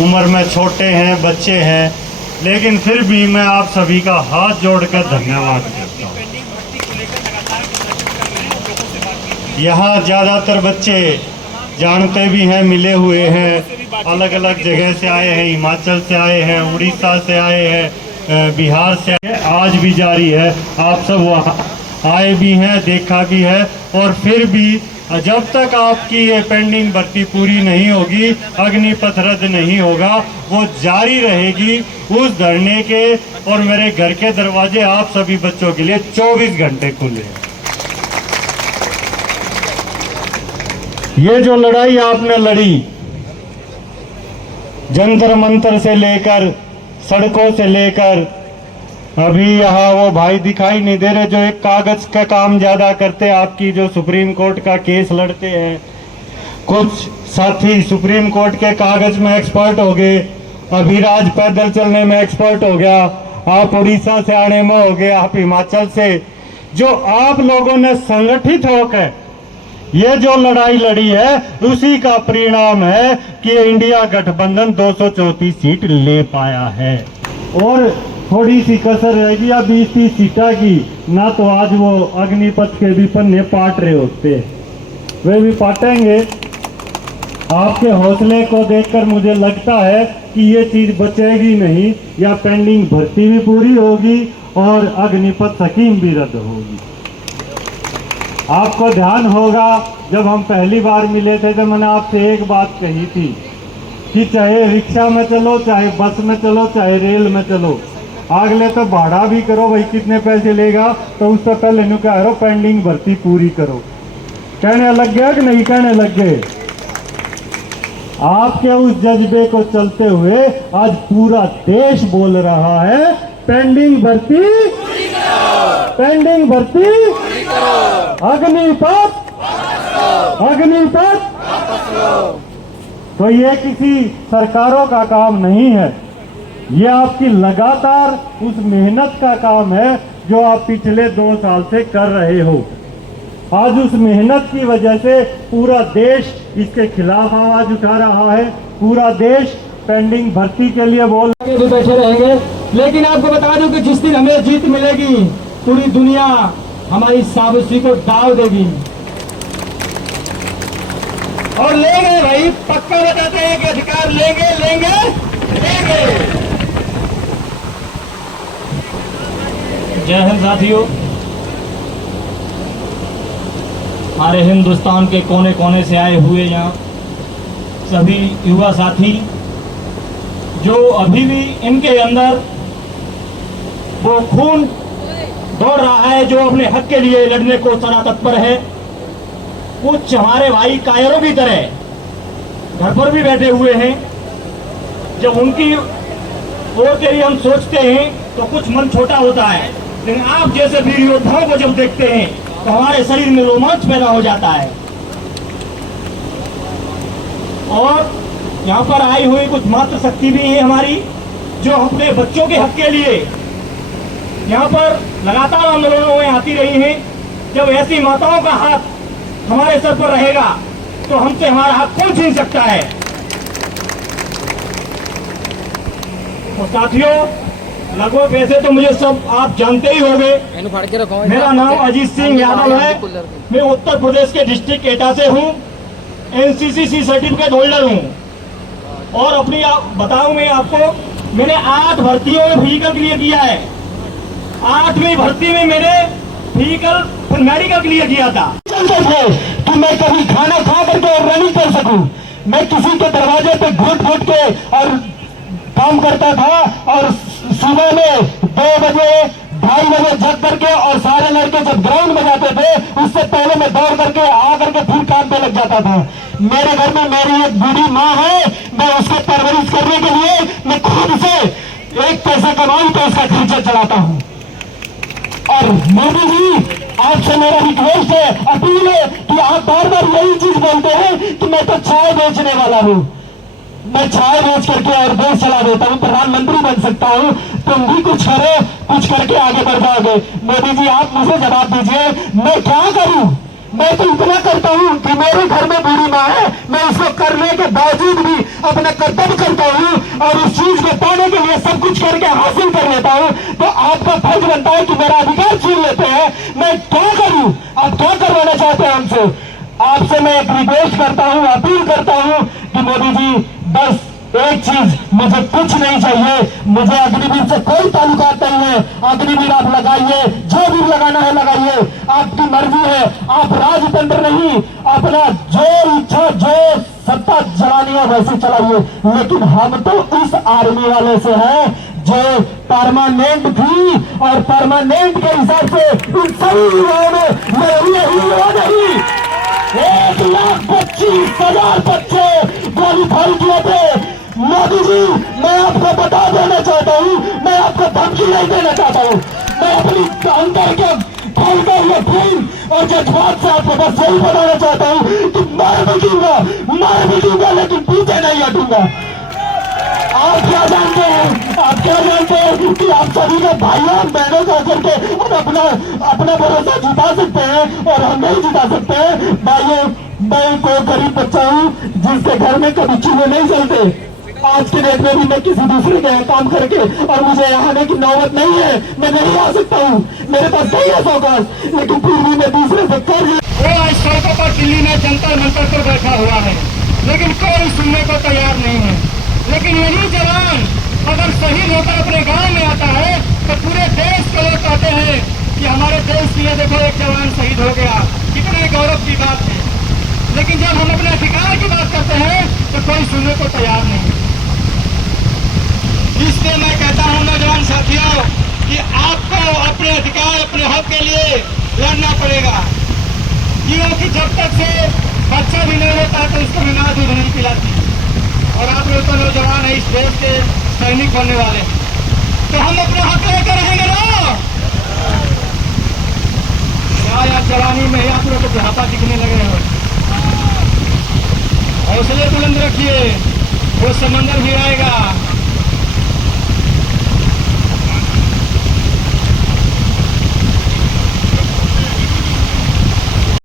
उम्र में छोटे हैं, बच्चे हैं, लेकिन फिर भी मैं आप सभी का हाथ जोड़कर धन्यवाद करता हूँ। यहाँ ज़्यादातर बच्चे जानते भी हैं, मिले हुए हैं, अलग अलग जगह से आए हैं, हिमाचल से आए हैं, उड़ीसा से आए हैं, बिहार से आए हैं, आज भी जारी है। आप सब वहाँ आए भी हैं, देखा भी है, और फिर भी जब तक आपकी ये पेंडिंग भर्ती पूरी नहीं होगी, अग्निपथ रद्द नहीं होगा, वो जारी रहेगी। उस धरने के और मेरे घर के दरवाजे आप सभी बच्चों के लिए 24 घंटे खुले हैं। ये जो लड़ाई आपने लड़ी, जंतर मंतर से लेकर, सड़कों से लेकर, अभी यहाँ वो भाई दिखाई नहीं दे रहे जो एक कागज का काम ज्यादा करते, आपकी जो सुप्रीम कोर्ट का केस लड़ते हैं। कुछ साथी सुप्रीम कोर्ट के कागज में एक्सपर्ट हो गए, अभिराज पैदल चलने में एक्सपर्ट हो गया, आप उड़ीसा से आने में हो गए, आप हिमाचल से। जो आप लोगों ने संगठित होकर ये जो लड़ाई लड़ी है, उसी का परिणाम है कि इंडिया गठबंधन 234 सीट ले पाया है। और थोड़ी सी कसर रहेगी या 20-30 सीटा की, ना तो आज वो अग्निपथ के भी पन्ने पाट रहे होते, वे भी पाटेंगे। आपके हौसले को देखकर मुझे लगता है कि ये चीज बचेगी नहीं, या पेंडिंग भर्ती भी पूरी होगी और अग्निपथ स्कीम भी रद्द होगी। आपको ध्यान होगा जब हम पहली बार मिले थे तो मैंने आपसे एक बात कही थी कि चाहे रिक्शा में चलो, चाहे बस में चलो, चाहे रेल में चलो, अगले तो भाड़ा भी करो, भाई कितने पैसे लेगा, तो उससे पहले नु कह रहो पेंडिंग भर्ती पूरी करो। कहने लग गया कि नहीं कहने लग गए? आपके उस जज्बे को चलते हुए आज पूरा देश बोल रहा है पेंडिंग भर्ती, पेंडिंग भर्ती, अग्निपथ, अग्निपथ। तो ये किसी सरकारों का काम नहीं है, ये आपकी लगातार उस मेहनत का काम है जो आप पिछले 2 साल से कर रहे हो। आज उस मेहनत की वजह से पूरा देश इसके खिलाफ आवाज उठा रहा है, पूरा देश पेंडिंग भर्ती के लिए बोल के भी बैठे रहेंगे। लेकिन आपको बता दूं कि जिस दिन हमें जीत मिलेगी, पूरी दुनिया हमारी साबिती को दाव देगी और लेंगे भाई, पक्का बताते हैं कि अधिकार लेंगे, लेंगे, लेंगे। जय हिंद साथियों। हमारे हिंदुस्तान के कोने कोने से आए हुए यहाँ सभी युवा साथी, जो अभी भी इनके अंदर वो खून दौड़ रहा है, जो अपने हक के लिए लड़ने को सदा तत्पर है। कुछ हमारे भाई कायरों की तरह घर पर भी बैठे हुए हैं। जब उनकी ओर के लिए हम सोचते हैं तो कुछ मन छोटा होता है, लेकिन आप जैसे वीर योद्धाओं को जब देखते हैं तो हमारे शरीर में रोमांच पैदा हो जाता है। और यहाँ पर आई हुई कुछ मातृ शक्ति भी है हमारी, जो अपने बच्चों के हक के लिए यहाँ पर लगातार आंदोलनों में आती रही हैं। जब ऐसी माताओं का हाथ हमारे सर पर रहेगा तो हमसे हमारा हक कौन छीन सकता है। तो साथियों, लगभग वैसे तो मुझे सब आप जानते ही होंगे। मेरा नाम अजीत सिंह यादव है। मैं उत्तर प्रदेश के डिस्ट्रिक्ट एटा से हूँ, एनसीसी सर्टिफिकेट होल्डर हूँ। और अपनी बताऊं मैं आपको, मैंने 8 भर्तियों में फिजिकल क्लियर किया है। 8वीं भर्ती में मैंने फिजिकल मेडिकल क्लियर किया था। कि मैं कभी खाना खा करके और रनिंग कर सकूं। मैं किसी के दरवाजे पे घुट घुट के और काम करता था, और सुबह में 2 बजे 2:30 बजे जग करके, और सारे लड़के जब ग्राउंड में जाते थे उससे पहले मैं दौड़ करके आ करके फिर काम पे लग जाता था। मेरे घर में मेरी एक बूढ़ी माँ है, मैं उसको परवरिश करने के लिए मैं खुद से 1 पैसा कमाऊं तो उसका खर्चा चलाता हूँ। और मोदी जी, आपसे मेरा रिक्वेस्ट है, अपील है कि आप बार बार यही चीज बोलते हैं कि मैं तो चाय बेचने वाला हूँ, मैं चाय बेच करके और देश चला देता हूँ, प्रधानमंत्री बन सकता हूँ, तुम भी कुछ करो, कुछ करके आगे बढ़ जाओगे। मोदी जी, आप मुझे जवाब दीजिए, मैं क्या करूँ? मैं तो इतना करता हूँ कि मेरे घर में बूढ़ी माँ है, मैं इसको करने के बावजूद भी अपना कर्तव्य करता हूँ और उस चीज को पाने के लिए सब कुछ करके हासिल कर लेता हूँ। तो आपका फर्ज बनता है कि मेरा अधिकार छीन लेते हैं, मैं क्या करूँ? आप क्या करवाना चाहते हैं हमसे? आपसे मैं एक रिक्वेस्ट करता हूँ, अपील करता हूँ कि मोदी जी बस एक चीज, मुझे कुछ नहीं चाहिए, मुझे अग्निवीर से कोई ताल्लुकात नहीं है। अग्निवीर आप लगाइए, जो भी लगाना है लगाइए, आपकी मर्जी है। आप राजतंत्र नहीं, अपना जो इच्छा जो सत्ता चलानी है वैसे चलाइए, लेकिन हम तो इस आर्मी वाले से हैं जो परमानेंट थी और परमानेंट के हिसाब से इन सभी युवाओं में यही युवा नहीं 1,25,000 बच्चे क्वालिफाई किए थे। मोदी जी, मैं आपको बता देना चाहता हूँ, मैं आपको धमकी नहीं देना चाहता हूँ, मैं अपनी अंदर के खोलते हुए खून और जज्बात से आपको बस यही बताना चाहता हूँ कि मार भी दूंगा लेकिन पीछे नहीं हटूंगा। आप क्या जानते हैं, आप क्या जानते हैं कि आप सभी के भाइयों और बहनों का करके और अपना भरोसा जिता सकते हैं और हम नहीं जिता सकते हैं। भाइयों, मैं को गरीब बच्चा हूँ जिसके घर में कभी चूहे नहीं चलते। आज के डेट में भी मैं किसी दूसरे के यहाँ काम करके और मुझे यहाँ आने की नौबत नहीं है, मैं नहीं आ सकता हूँ, मेरे पास नहीं है सौगात, लेकिन फिर भी मैं दूसरे से कर्ज। वो आज सड़कों पर दिल्ली में जंतर मंतर पर बैठा हुआ है, लेकिन कोई सुनने को तैयार नहीं है। लेकिन यही जवान अगर शहीद होकर अपने गांव में आता है तो पूरे देश के लोग कहते हैं कि हमारे देश के लिए देखो एक जवान शहीद हो गया, कितने गौरव की बात है। लेकिन जब हम अपने अधिकार की बात करते हैं तो कोई सुनने को तैयार नहीं। इसलिए मैं कहता हूं नौजवान साथियों कि आपको अपने अधिकार, अपने हक के लिए लड़ना पड़ेगा, क्योंकि जब तक से बच्चा भी नहीं होता तो उसको बिना दूध नहीं पिलाती। और आप लोग तो नौजवान है, इस देश के सैनिक बनने वाले, तो हम अपने हक लेकर रहेंगे ना। क्या यार, जवानी में ही आप लोग को बुढ़ापा दिखने लगे हो। हौसले बुलंद रखिए, वो समंदर भी आएगा।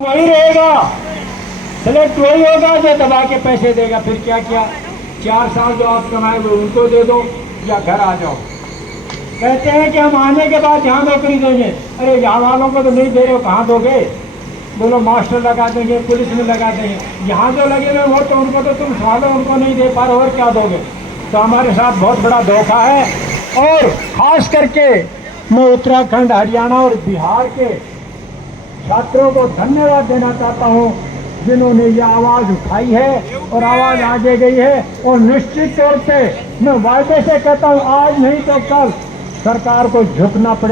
वही रहेगा, सेलेक्ट वही होगा जो दबा के पैसे देगा। फिर क्या किया, 4 साल जो आप कमाए वो उनको दे दो या घर आ जाओ। कहते हैं कि हम आने के बाद यहाँ नौकरी देंगे, अरे यहाँ वालों को तो नहीं दे रहे हो, कहाँ दोगे? बोलो मास्टर लगा देंगे, पुलिस में लगा देंगे, यहाँ जो लगे हुए वो तो उनको तो तुम सालों उनको नहीं दे पा रहे और क्या दोगे? तो हमारे साथ बहुत बड़ा धोखा है। और खास करके मैं उत्तराखंड, हरियाणा और बिहार के छात्रों को धन्यवाद देना चाहता हूँ जिन्होंने ये आवाज उठाई है और आवाज आगे गई है। और निश्चित तौर पे मैं वायदे से कहता हूँ आज नहीं तो कल सरकार को झुकना पड़ेगा।